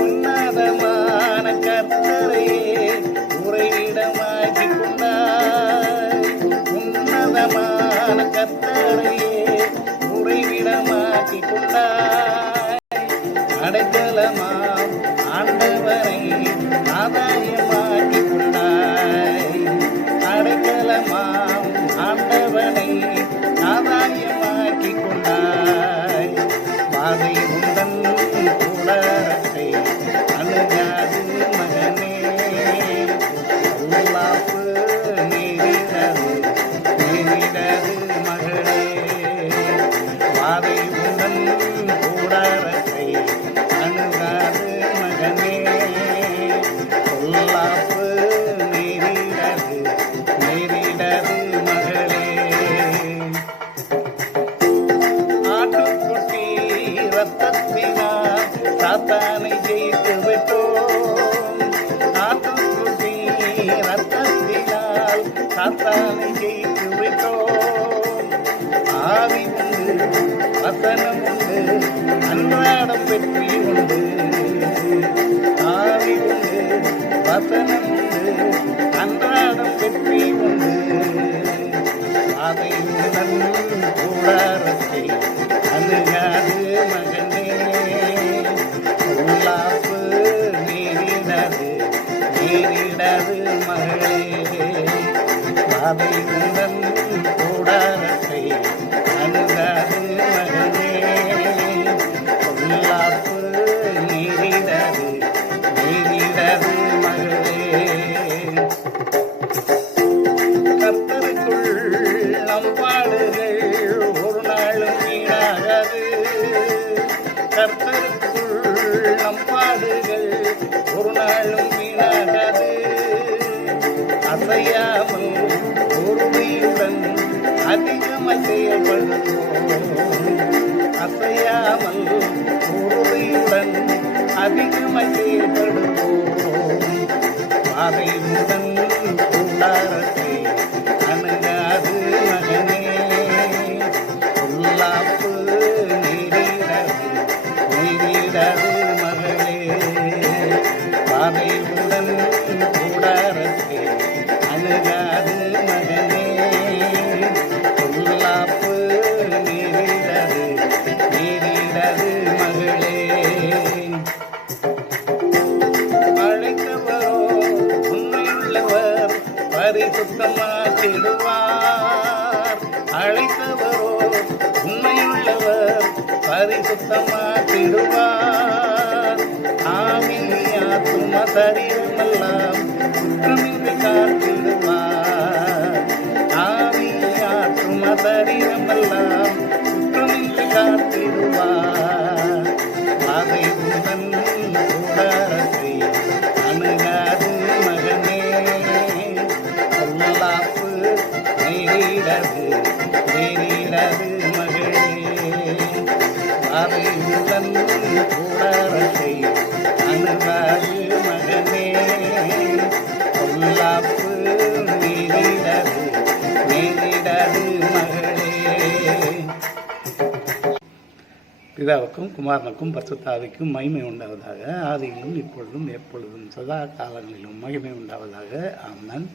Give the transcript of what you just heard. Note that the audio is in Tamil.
உன்னதமான கர்த்தரையே உறைவிடமாக்கி கொண்டாய். உன்னதமான கர்த்தரையே உறைவிடமாக்கி கொண்டாய். அடைக்கலமாம் ஆண்டவரை ஆதாயமாக்கி கொண்டாய். அடைக்கலமாம் ஆண்டவனை ஆதாயமாக்கி கொண்டாய். பாதை உந்தன் கூடாரத்தை அணுகாது மகனே. உல்லாப்பு நீரிடது நீரிடது மகளே. பாதை உந்தன் கூடாரத்தை அணுகாது மகனே. உல்லாப்பு நீரிடது நீரிடது மகளே. ஆட்டுக்குட்டி ரத்தத்தினால் சாத்தானை ஜெயித்து விட்டோம். ஆட்டுக்குட்டி ரத்தத்தினால் சாத்தானை ஜெயித்து விட்டோம். ஆவி உண்டு வசனம் உண்டு அன்றாடம் வெற்றி உண்டு. ஆவி உண்டு வசனம் உண்டு அன்றாடம் வெற்றி உண்டு. அதை உடன் கூடாரத்தை அணுகாது மகனே. உல்லாப்பு நீரிடது நீரிடது மகளே. அதை உடன் கூடாரத்தை அணுகாது மகனே. உல்லாப்பு நீரிடது நீரிடது மகளே. கர்த்தருக்குள் நம் பாடுகள் ஒரு நாளும் வீணாகாது. கர்த்தருக்குள் நம் பாடுகள் ஒரு நாளும் வீணாகாது. அசையாமல் பொறுமையுடன் அதிகமாக செயல்படுவோம். அசையாமல் பொறுமையுடன் அதிகமாக செயல்படுவோம். பாதை முதன் கூடாரத்தை அணுகாது மகனே. உல்லாப்பு நீரிடது நீரிடது மகளே. பாதை உடன் கூடாரத்தை அணுகாது மகனே. உல்லாப்பு நீரிடது நீரிடது மகளே. அழைத்தவரோ உண்மையுள்ளவர் பரிசுத்தமாக்கிடுவார். அழைத்தவரோ உண்மையுள்ளவர் பரிசுத்தமாக்கிடுவார். ஆவியாத்தும சரீரமெல்லாம் குற்றமின்றி காத்திடுவார். ஆவியாத்தும சரீரமெல்லாம் குற்றமின்றி காத்திடுவார். அதை உடன் கூடாரத்தை அணுகாது மகனே. உல்லாப்பு நீரிடது நீரிடது மகளே. அதை உடன் கூடாரத்தை அணுகாது மகனே. உல்லாப்பு நீரிடது நீரிடது மகளே. பிதாவுக்கும் குமாரனுக்கும் பரிசுத்தாவிக்கும் மகிமை உண்டாவதாக. ஆதியிலும் இப்பொழுதும் எப்பொழுதும் சதா காலங்களிலும் மகிமை உண்டாவதாக. ஆமென்.